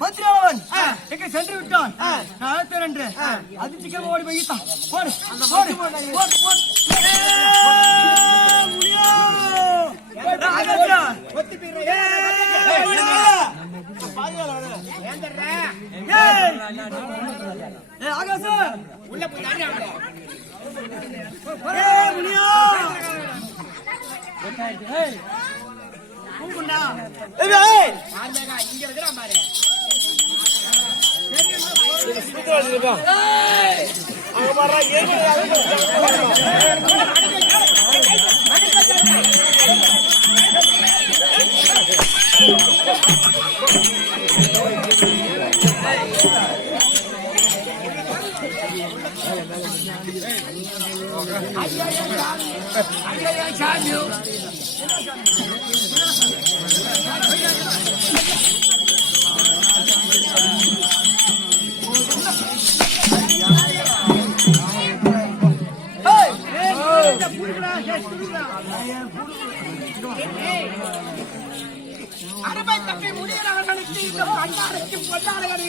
மந்திரவன் எங்க சென்று விட்டான். என்று அதிர்ச்சிக்க ஓடி போய்த்தான். போடு ஆகாச உள்ள அருமை தப்பி முடியறவர்களுக்கு இந்த பண்டாரக்கு பொன்னாடகளை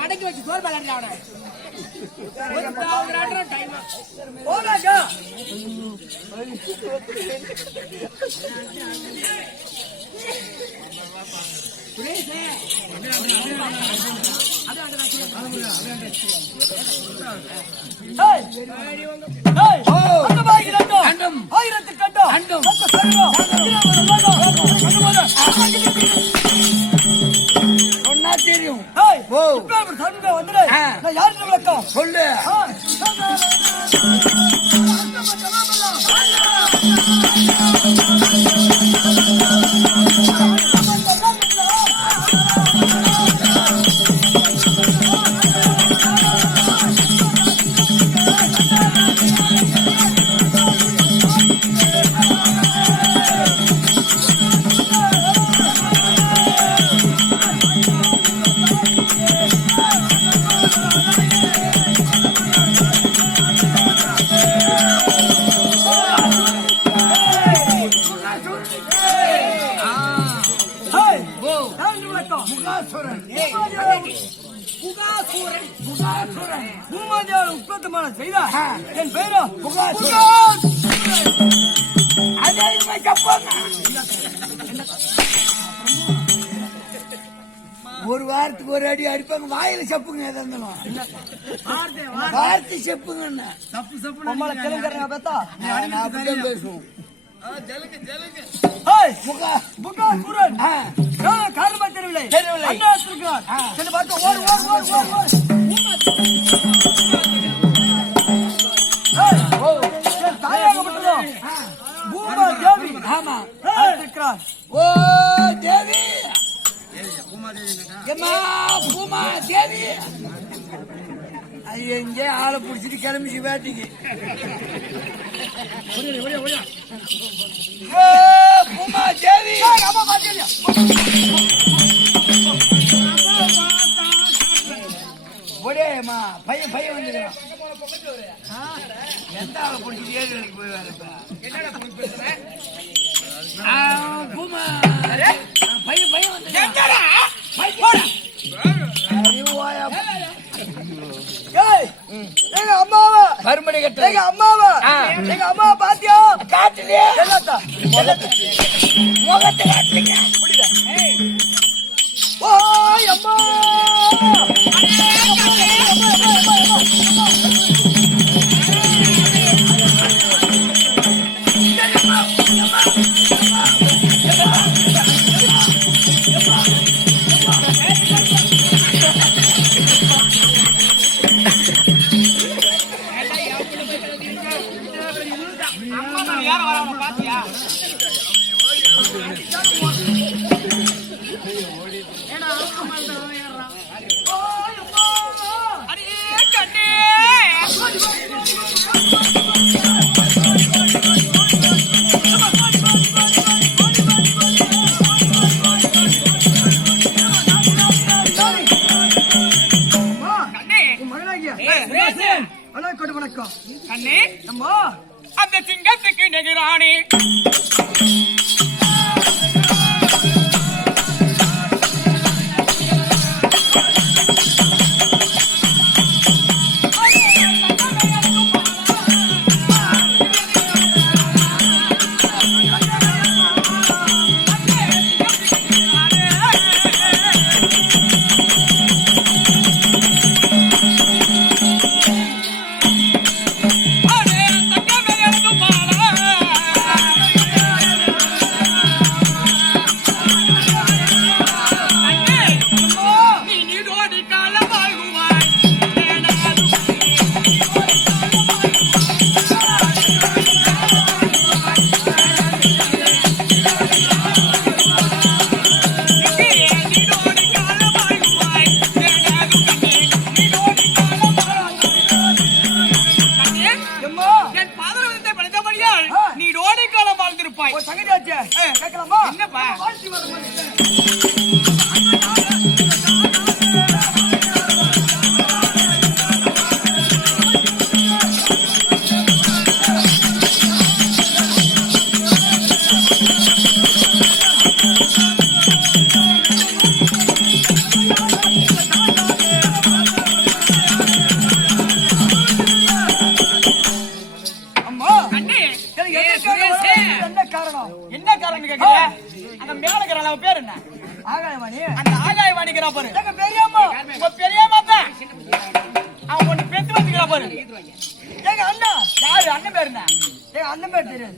மடக்கி வச்சு சோறு பலன் தெரியும் வந்து யாருக்கு விளக்கம் சொல்லு. என் பேரோ ஒரு வாரத்துக்கு ஒரு அடி அடிப்பாங்க. வாயில செப்புங்க எதா இருந்தாலும் வார்த்தை செப்புங்க. பேசுவோம் காரணமா தெரியவில்லை. ஓ தேவி பூமா தேவி எங்கே ஆளை பிடிச்சிட்டு கிளம்பிச்சு வேட்டிக்கு. பூமா தேவி ஒரேமா பையன் பையன் வந்துடுறான். எந்த ஆளை பிடிச்சிட்டு ஏழு வேலைக்கு போய் பூமா பையன் பையன் வந்து எங்க அம்மாவா மறுபடி எங்க அம்மாவா எங்க அம்மாவை பாத்தியா காட்டுலயே முகத்தை காட்டுலீங்க. ஓய் அம்மா அம்மா யார வர பாத்தியா ஏடா அம்மா ஏறறான் அடியே கண்ணே வணக்கம் கண்ணே அம்மா அந்த சிங்கத்துக்கு நெகிரானே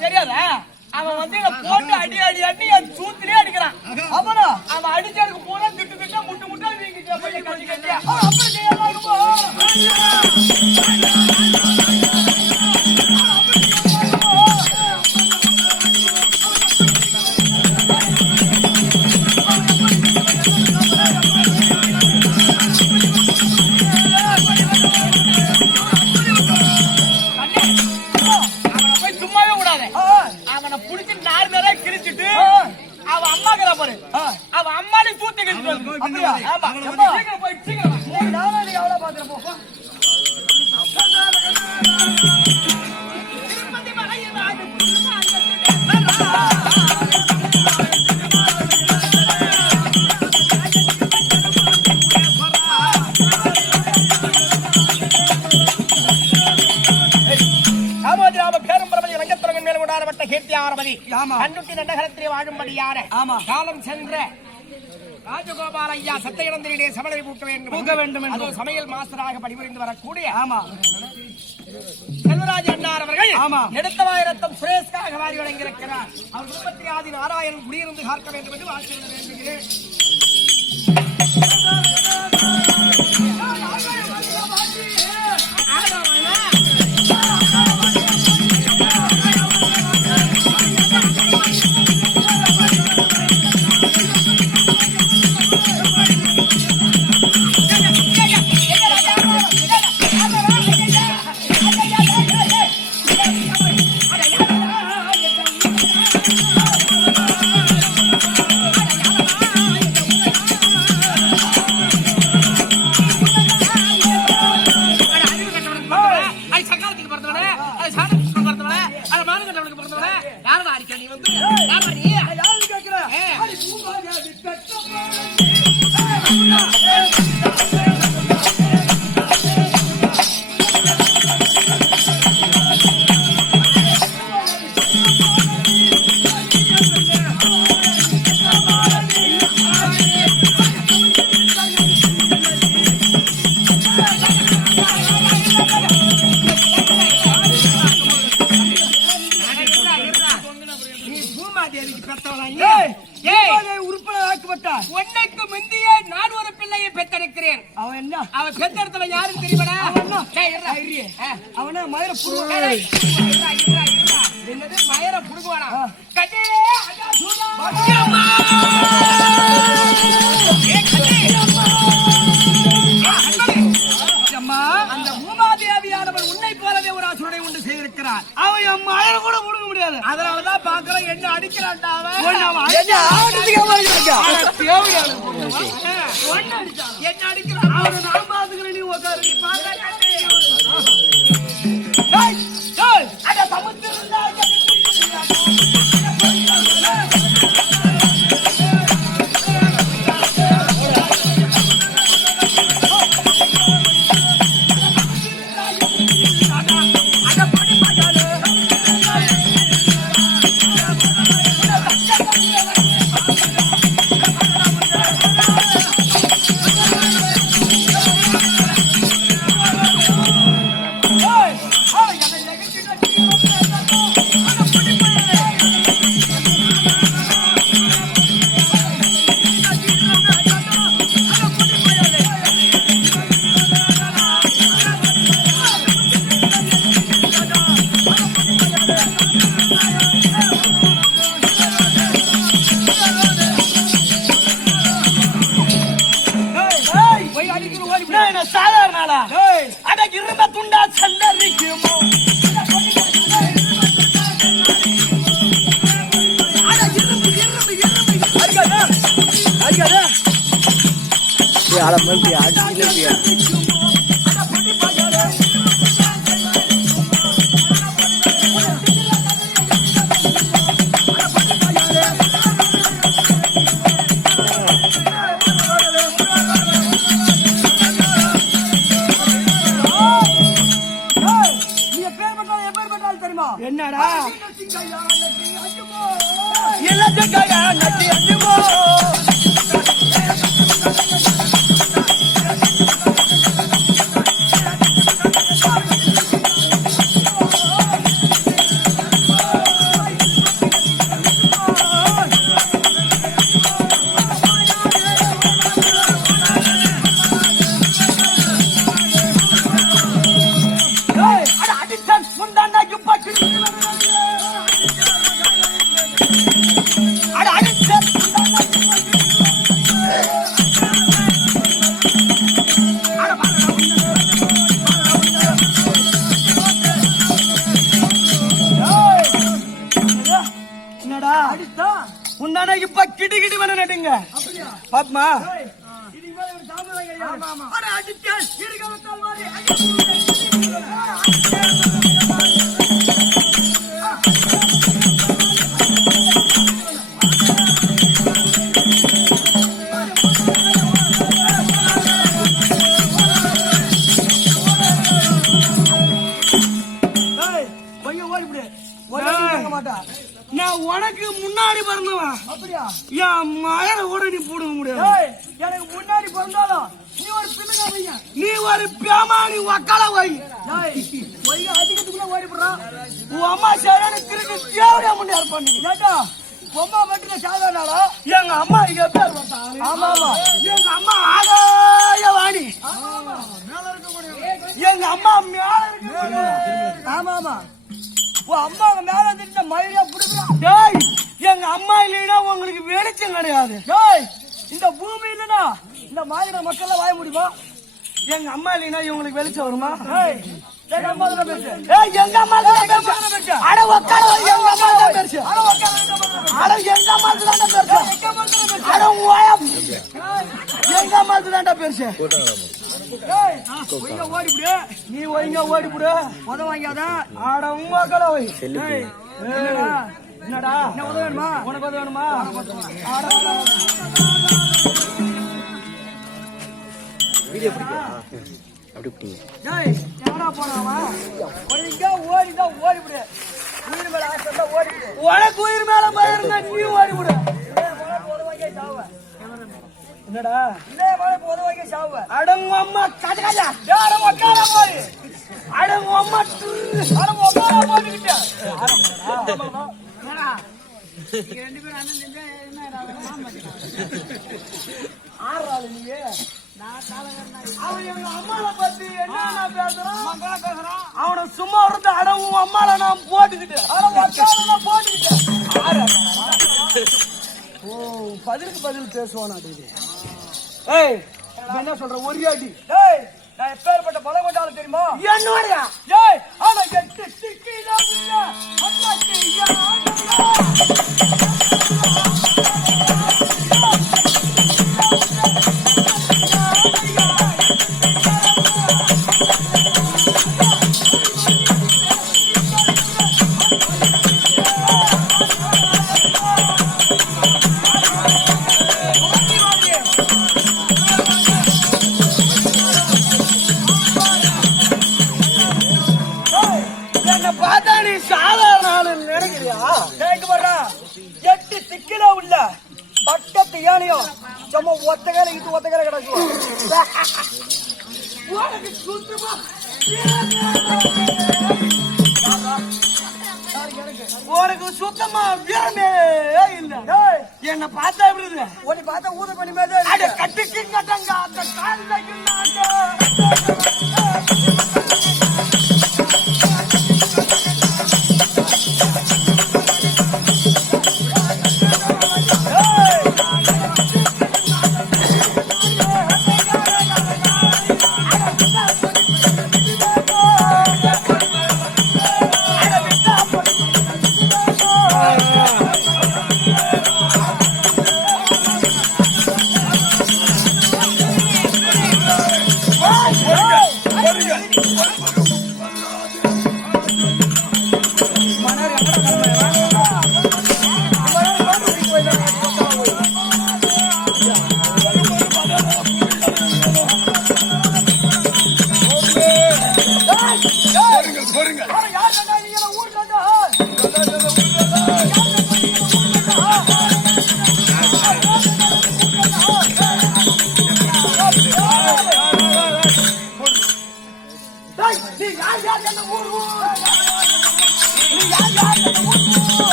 தெரியாதா அவன் வந்து போட்டு அடி அடி அடி சூத்திலே அடிக்கிறான் அப்புறம் அவன் அடிச்சதுக்கு போனா திட்டு திட்டா முட்டு முட்டா வீங்கிட்டு போய் கட்டி கட்டியா அப்படி வாழும்படியான காலம் சென்ற ராஜகோபால் ஐயா சத்தையிடந்திலே சமலை பூக்க வேண்டும் என்று சமையல் மாஸ்டராக பணிபுரிந்து வரக்கூடிய செல்வராஜ் அண்ணார் அவர்கள் எடுத்தவாயிரத்தம் சுரேஷ்காக மாறி வழங்கியிருக்கிறார். அவர் குடும்பத்தில் ஆதி நாராயணன் குடியிருந்து பார்க்க வேண்டும் என்று வாழ்த்து வேண்டுகிறேன். மயிர புடுங்க என்னது மயிர புடுங்குவானா கட்டி அந்த பூமாதேவியானவர் உன்னை போலவே ஒரு அசுரனை உண்டு செய்திருக்கிறார். அவன் என் மயிர கூட புடுங்க முடியாது. அதனாலதான் பாக்குறேன் என்ன அடிக்கிறான்டா அவன். என்ன அடிக்கிறான் அவனை நான் பாத்துக்கிறேன். நீ உட்காரு நீ பாக்க சாதாரண அட இரும்ப துண்டா சல்லரிக்குமோ என்னடா உண்டான இப்ப கிடி கிடி வேண நட்டுங்க பாத்மா நான் உனக்கு முன்னாடி பிறந்தவன் அப்படியா என் மகனை கூட நீ போடுக்க முடியாது. எனக்கு முன்னாடி பிறந்தாலும் நீ ஒரு பிள்ளைங்க பையன் நீ ஒரு பேமானி வக்கால வை அதிகத்துக்குள்ள ஓடி போடுறான் உன் அம்மா சரியான திருட்டு தேவையா முன்னாடி பண்ணி கேட்டா பொம்மா மட்டும் சாதாரணா எங்க அம்மா இங்க பேர் வந்தாங்க. ஆமா ஆமா எங்க அம்மா ஆகாய வாணி எங்க அம்மா மேல இருக்கு. ஆமா ஆமா அம்மா மேல இருந்துட்டு மயிலா புடுறான். எங்க அம்மா இல்லைன்னா உங்களுக்கு வெளிச்சம் கிடையாது. இந்த பூமி இல்லைன்னா இந்த மாதிரி மக்கள் வாய முடியுமா? எங்க அம்மா இல்லைன்னா இவங்களுக்கு வெளிச்சம் வருமா? எங்க அம்மா தான் பேசு. எங்க அம்மா தான் பேசு. அட உட்கார எங்க அம்மா தான் பேசு. அட எங்க அம்மா தான் பேசு. அட ஓயா எங்க அம்மா தான் பேசு. ஓடிப்புடு நீ ஒய்ங்க ஓடிப்புடு உத வாங்காத ஆட உமா கலவை என்னடா என்ன உதவ வேணுமா உனக்கு உதவ வேணுமா வீடியோ அப்படி என்னடா போனாவா ஒய்ங்க ஓடிதான் ஓடிப்புடு உயிர் மேல ஆசை ஓடிப்புடு உனக்கு உயிர் மேல பயிருந்தா நீ ஓடிப்புடு என்னடா இல்ல மழை போதவாங்க சாவு அடங்க அம்மா கத கத யார வக்கால போய் அடங்க அம்மா அடங்க வக்கால போட்டுக்கிட்ட என்னடா ரெண்டு பேரும் அண்ணன் நின்னு என்னடா மாமா ஆறால நீ அவன் எங்க அம்மாவை பத்தி என்ன பேசுறான்? அவனை சும்மா இருந்து அடவும் அம்மால நான் போட்டுக்கிட்டேன். ஓ, பதிலுக்கு பதில் பேசுவானா? ஏய், என்ன சொல்ற? ஒரு அடி. ஏய், நான் எப்பேற்பட்ட பலம் கொண்டாலும் தெரியுமா? என்னோடயா? ஏய், ஆனா எட்டு சிக்கிதான் உள்ள அண்ணாச்சி எட்டு சிக்கில உள்ள பக்கத்து யானையும் சும்மா ஒத்த கால இது ஒத்த கால கிடக்கும். உனக்கு சுத்தமா வீரமே இல்ல. என்ன பார்த்தா எப்படி இருக்கு? உன்னை பார்த்தா ஊத பண்ணி மாதிரி கட்டுக்கு கட்டங்க அந்த கால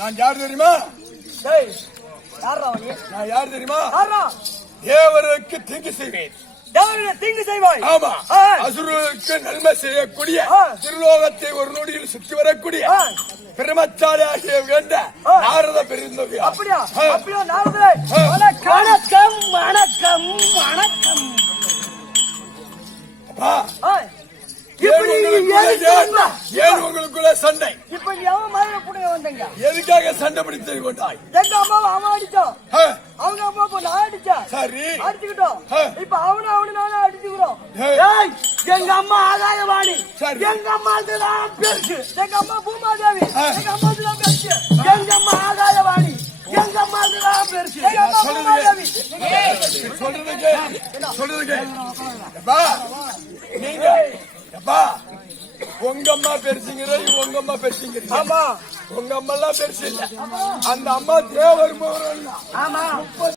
நான் யார் தெரியுமா? நான் யார் தெரியுமா? தேவருக்கு தீங்கு செய்வேன். தீங்கு செய்வாய்? ஆமா. அசுரருக்கு நன்மை செய்யக்கூடிய திருலோகத்தை ஒரு நொடியில் சுற்றி வரக்கூடிய பிரமச்சாரி ஆகிய வேண்ட நாரத பெருந்தொகை. அப்படியா? அப்படியா? நாரதே வணக்கம் வணக்கம் வணக்கம். ஏன் உங்களுக்குள்ள சண்டை? இப்ப எவன் மாதிரி புடுங்க வந்தீங்க? எதுக்காக சண்டை பிடித்து கொண்டாய்? எங்க அம்மாவை அவன் அடிச்சான், அவங்க அம்மா நான் அடிச்சா. சரி, அடிச்சுக்கிட்டோம். இப்ப அவனாலும் அடிச்சுக்கிறோம். எங்க அம்மா ஆதாயவாணி, எங்க அம்மாவுக்கு தான் பெருசு. எங்க அம்மா பூமாதேவி, எங்க அம்மாவுக்கு தான் பெருசு. எங்க அம்மா ஆதாயவாணி, எங்க அம்மாவுக்கு தான் பெருசு. சொல்றதுக்கு நீங்க உங்க அம்மா பெருசுங்கிற உங்க அம்மா பெருசுங்கிறீங்க. ஆமா, உங்க அம்மா எல்லாம் பெருசு இல்ல. அந்த அம்மா தேவர். ஆமா.